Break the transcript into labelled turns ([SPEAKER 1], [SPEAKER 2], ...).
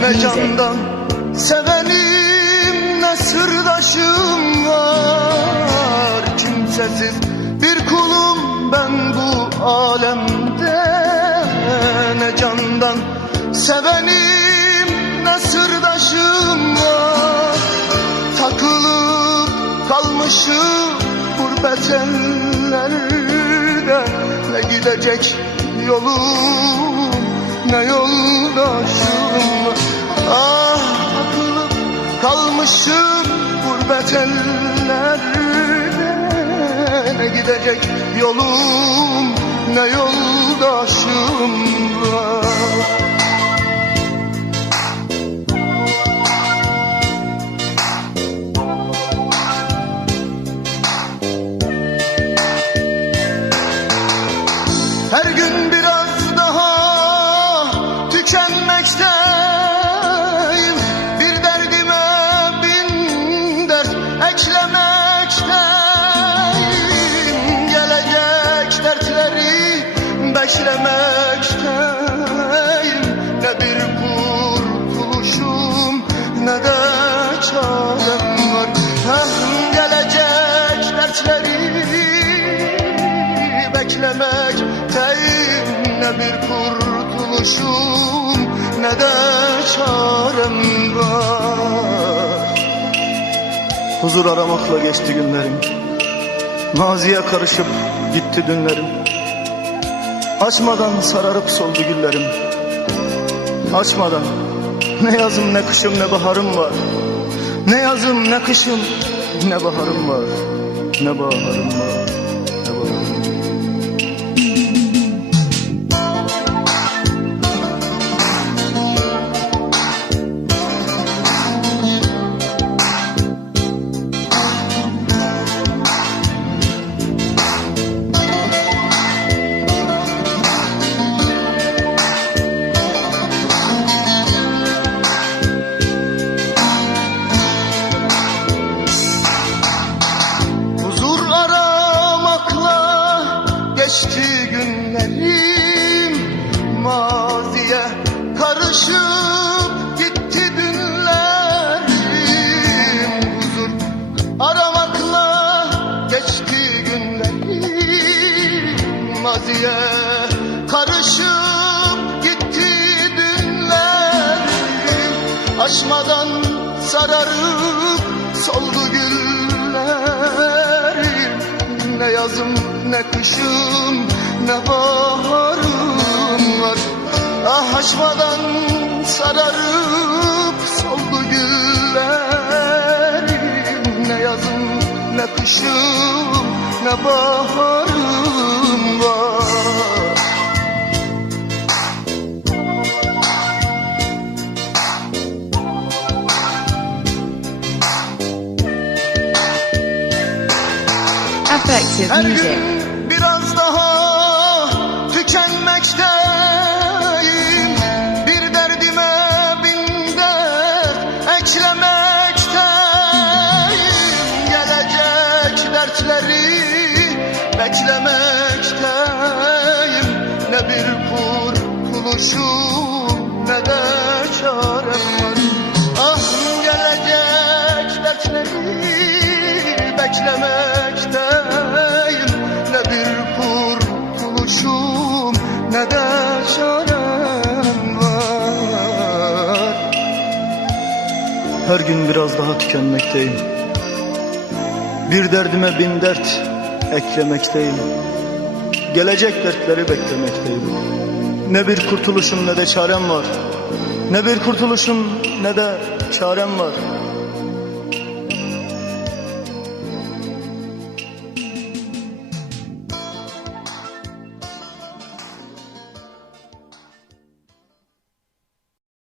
[SPEAKER 1] Ne
[SPEAKER 2] music.
[SPEAKER 1] candan sevenim ne sırdaşım var Kimsesiz bir kulum ben bu alemde Ne candan sevenim ne sırdaşım var Takılıp kalmışım gurbet ellerde Ne gidecek yolum ne yoldaşım. Ah takılıp kalmışım gurbet ellerde Ne gidecek yolum ne yoldaşım var beklemekteyim Ne bir kurtuluşum ne de çarem var. Ah, Gelecek dertleri beklemekteyim Ne bir kurtuluşum ne de çarem var. Huzur aramakla geçti günlerim. Maziye karışıp gitti dünlerim Açmadan sararıp soldu güllerim. Açmadan. Ne yazım ne kışım ne baharım var. Ne yazım ne kışım ne baharım var. Ne baharım var Maziye karışıp gitti dünlerim Aşmadan sararıp soldu güllerim Ne yazım ne kışım ne baharım var. Ah aşmadan sararıp soldu güllerim Ne yazım ne kışım ne baharım
[SPEAKER 2] Affective
[SPEAKER 1] Her
[SPEAKER 2] music.
[SPEAKER 1] gün biraz daha tükenmekteyim. Bir derdime bin dert eklemekteyim. Gelecek dertleri beklemekteyim. Ne bir kurtuluşum ne de çarem var. Ah gelecek dertleri beklemekteyim Her gün biraz daha tükenmekteyim. Bir derdime bin dert eklemekteyim. Gelecek dertleri beklemekteyim. Ne bir kurtuluşum ne de çarem var. Ne bir kurtuluşum ne de çarem var